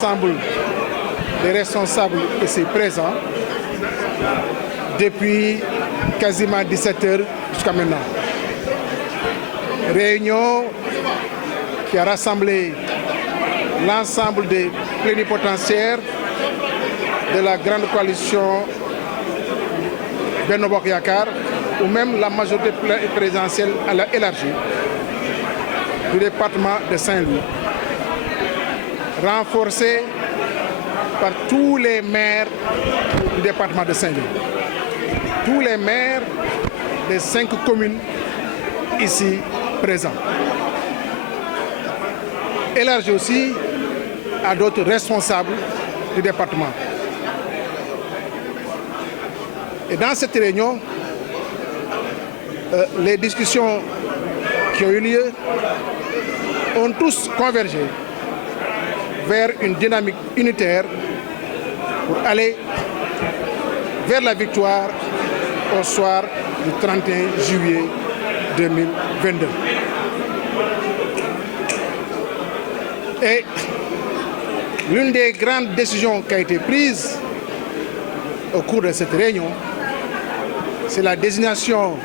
L'ensemble des responsables ici présents depuis quasiment 17 heures jusqu'à maintenant. Réunion qui a rassemblé l'ensemble des plénipotentiaires de la grande coalition Benno Bokk Yakaar ou même la majorité présidentielle élargie du département de Saint-Louis, renforcée par tous les maires du département de Saint-Louis, tous les maires des 5 communes ici présents, élargie aussi à d'autres responsables du département. Et dans cette réunion, les discussions qui ont eu lieu ont tous convergé vers une dynamique unitaire pour aller vers la victoire au soir du 31 juillet 2022. Et l'une des grandes décisions qui a été prise au cours de cette réunion, c'est la désignation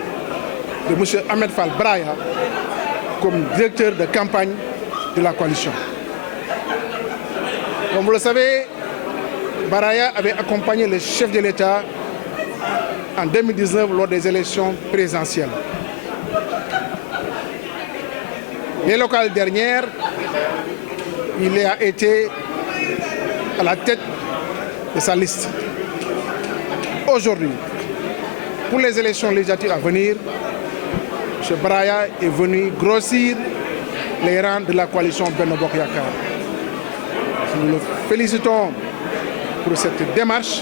de M. Ahmed Fall Braya comme directeur de campagne de la coalition. Comme vous le savez, Braya avait accompagné le chef de l'État en 2019 lors des élections présidentielles. Les locales dernières, il a été à la tête de sa liste. Aujourd'hui, pour les élections législatives à venir, M. Braya est venu grossir les rangs de la coalition Benno Bokk Yakaar. Nous le félicitons pour cette démarche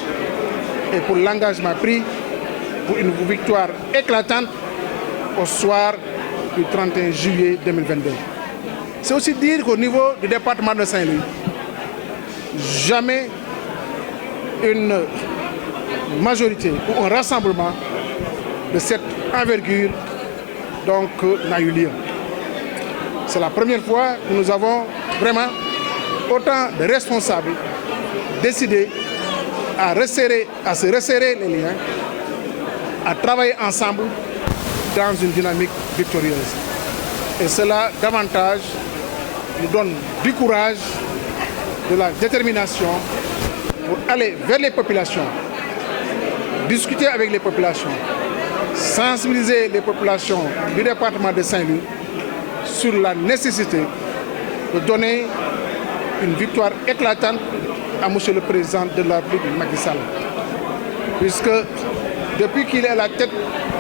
et pour l'engagement pris pour une victoire éclatante au soir du 31 juillet 2022. C'est aussi dire qu'au niveau du département de Saint-Louis, jamais une majorité ou un rassemblement de cette envergure n'a eu lieu. C'est la première fois que nous avons vraiment autant de responsables décidés à se resserrer les liens, à travailler ensemble dans une dynamique victorieuse. Et cela davantage nous donne du courage, de la détermination pour aller vers les populations, discuter avec les populations, sensibiliser les populations du département de Saint-Louis sur la nécessité de donner une victoire éclatante à M. le Président de la République, Macky Sall. Puisque depuis qu'il est à la tête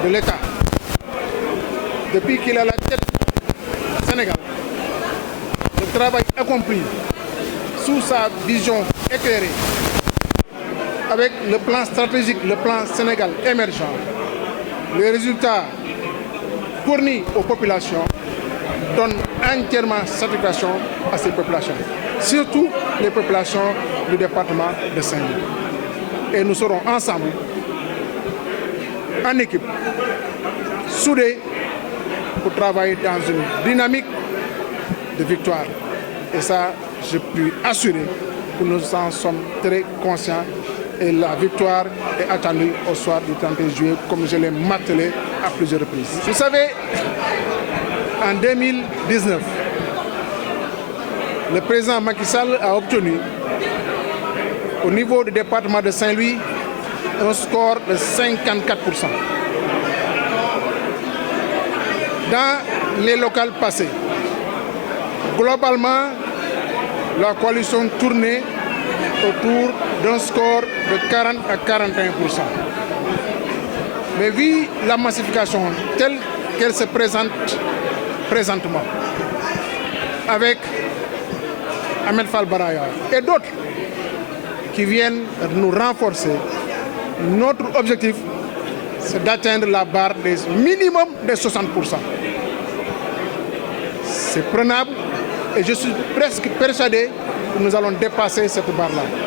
de l'État, depuis qu'il est à la tête du Sénégal, le travail accompli sous sa vision éclairée, avec le plan stratégique, le plan Sénégal émergent, les résultats fournis aux populations donnent entièrement satisfaction à ces populations, surtout les populations du département de Saint-Louis. Et nous serons ensemble, en équipe, soudés pour travailler dans une dynamique de victoire. Et ça, je puis assurer que nous en sommes très conscients. Et la victoire est attendue au soir du 31 juillet, comme je l'ai martelé à plusieurs reprises. Vous savez, en 2019, le président Macky Sall a obtenu, au niveau du département de Saint-Louis, un score de 54%. Dans les locales passées, globalement, la coalition tournait autour d'un score de 40 à 41%. Mais vu la massification telle qu'elle se présente présentement, avec Ahmed Fall Braya et d'autres qui viennent nous renforcer, notre objectif, c'est d'atteindre la barre des minimum de 60%. C'est prenable et je suis presque persuadé que nous allons dépasser cette barre-là.